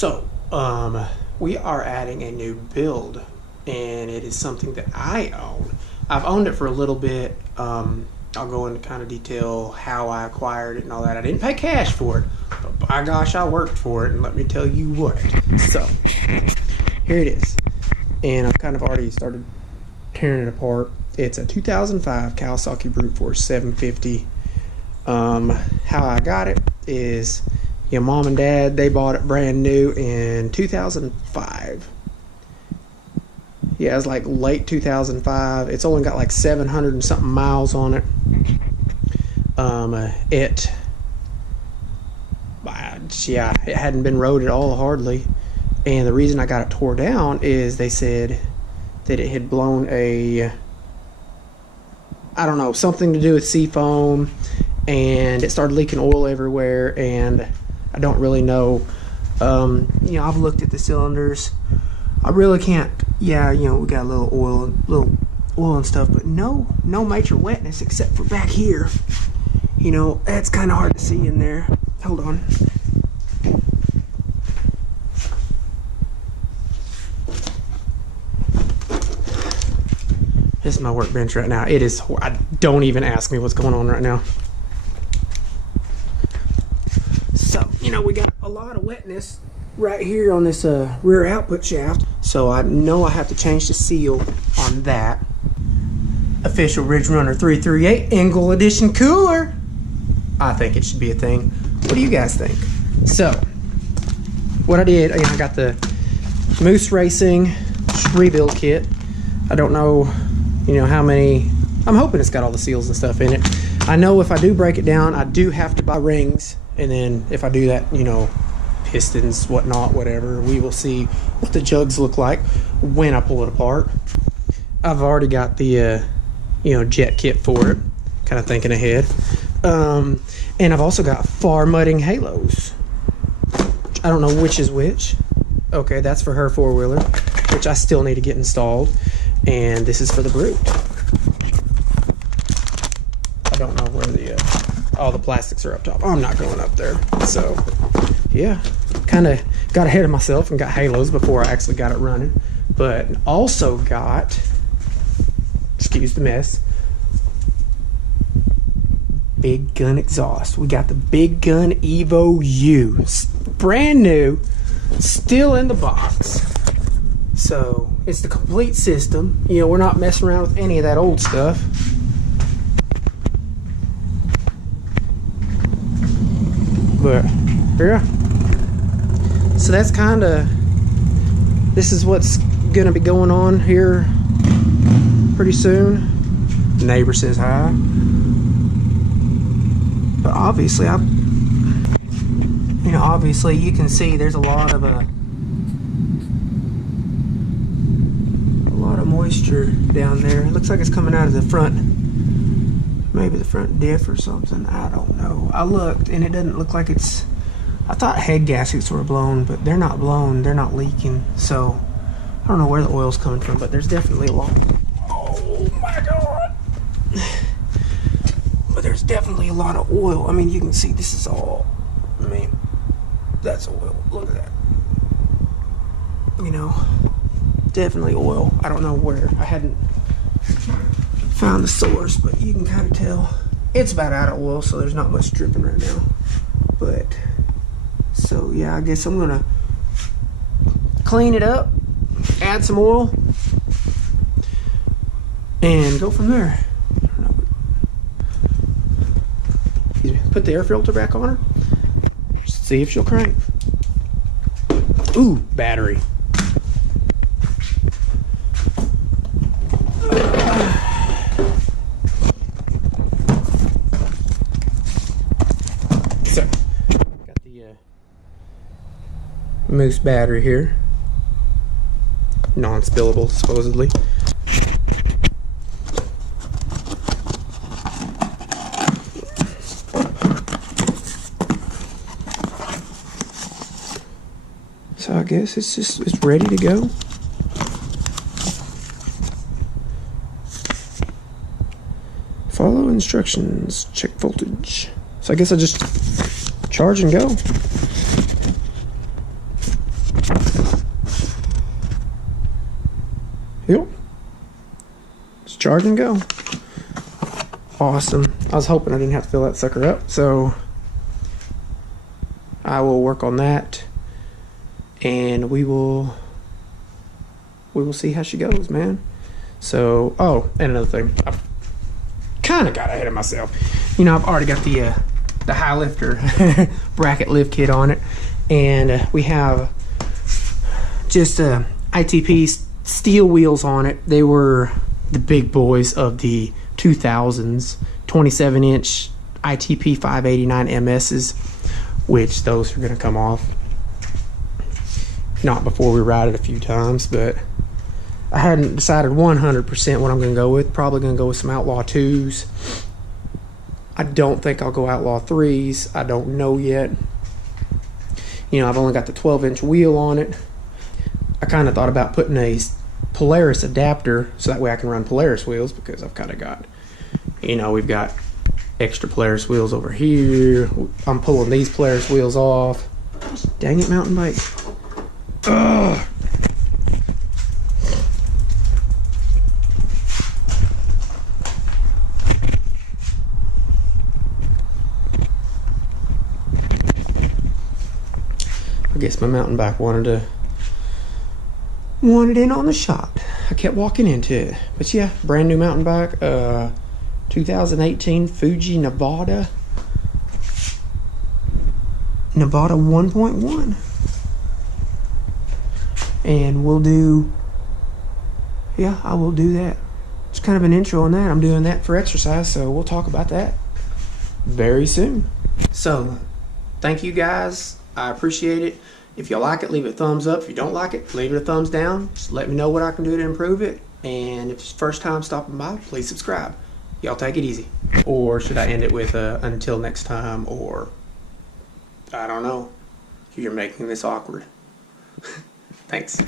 So, we are adding a new build, and it is something that I own. I've owned it for a little bit. I'll go into kind of detail how I acquired it and all that. I didn't pay cash for it, but by gosh, I worked for it, and let me tell you what. So, here it is. And I've kind of already started tearing it apart. It's a 2005 Kawasaki Brute Force 750. How I got it is, your mom and dad, they bought it brand new in 2005. Yeah, it was like late 2005. It's only got like 700 and something miles on it. It hadn't been rode at all hardly. And the reason I got it tore down is they said that it had blown a, I don't know, something to do with seafoam, and it started leaking oil everywhere, and I don't really know. I've looked at the cylinders. I really can't. Yeah, we got a little oil and stuff, but no major wetness except for back here. That's kind of hard to see in there. Hold on. This is my workbench right now. It is. Don't even ask me what's going on right now. So, we got a lot of wetness right here on this rear output shaft. So I know I have to change the seal on that. Official Ridge Runner 338 Engel Edition cooler. I think it should be a thing. What do you guys think? So, what I did, I got the Moose Racing rebuild kit. I don't know, how many. I'm hoping it's got all the seals and stuff in it. I know if I do break it down, I do have to buy rings. And then if I do that, pistons, whatnot, whatever, we will see what the jugs look like when I pull it apart. I've already got the, jet kit for it, kind of thinking ahead. And I've also got far mudding halos. I don't know which is which. Okay, that's for her four-wheeler, which I still need to get installed. And this is for the Brute. I don't know where all the plastics are up top. I'm not going up there. So, yeah, kind of got ahead of myself and got halos before I actually got it running. But also got, excuse the mess, Big Gun exhaust. We got the Big Gun Evo U. Brand new, still in the box. So, it's the complete system. We're not messing around with any of that old stuff. But, yeah. So that's kind of, this is what's going to be going on here pretty soon. The neighbor says hi. But obviously, obviously you can see there's a lot of moisture down there. It looks like it's coming out of the front, maybe the front diff or something. I don't know. I looked and it doesn't look like it's, I thought head gaskets were blown, but they're not blown, they're not leaking. So I don't know where the oil's coming from, but there's definitely a lot. Oh my god. But there's definitely a lot of oil. I mean, you can see this is all, that's oil. Look at that. Definitely oil. I don't know where. I hadn't found the source, but you can kind of tell it's about out of oil, so there's not much dripping right now. But, so yeah, I guess I'm gonna clean it up, add some oil, and go from there. Put the air filter back on her. See if she'll crank. Ooh, battery. So, got the Moose battery here. Non-spillable, supposedly. So I guess it's ready to go. Follow instructions, check voltage. So I guess I just charge and go. charge and go. Awesome. I was hoping I didn't have to fill that sucker up, so I will work on that, and we will see how she goes, man. So, oh, and another thing, I kind of got ahead of myself. You know, I've already got the Highlifter bracket lift kit on it, and we have just ITP steel wheels on it. They were the big boys of the 2000s, 27-inch ITP 589 MS's, which those are going to come off. Not before we ride it a few times, but I hadn't decided 100% what I'm going to go with. Probably going to go with some Outlaw 2s. I don't think I'll go Outlaw 3s. I don't know yet. You know, I've only got the 12-inch wheel on it. I kind of thought about putting a Polaris adapter so that way I can run Polaris wheels, because I've kind of got, you know, we've got extra Polaris wheels over here. I'm pulling these Polaris wheels off. Dang it, mountain bike. Ugh. I guess my mountain bike wanted in on the shot. I kept walking into it. But yeah, brand new mountain bike, 2018 Fuji Nevada 1.1. And we'll do, yeah, I will do that. It's kind of an intro on that. I'm doing that for exercise, so we'll talk about that very soon. So, thank you guys. I appreciate it. If you like it, leave it a thumbs up. If you don't like it, leave it a thumbs down. Just let me know what I can do to improve it. And if it's your first time stopping by, please subscribe. Y'all take it easy. Or should I end it with until next time, or I don't know. You're making this awkward. Thanks.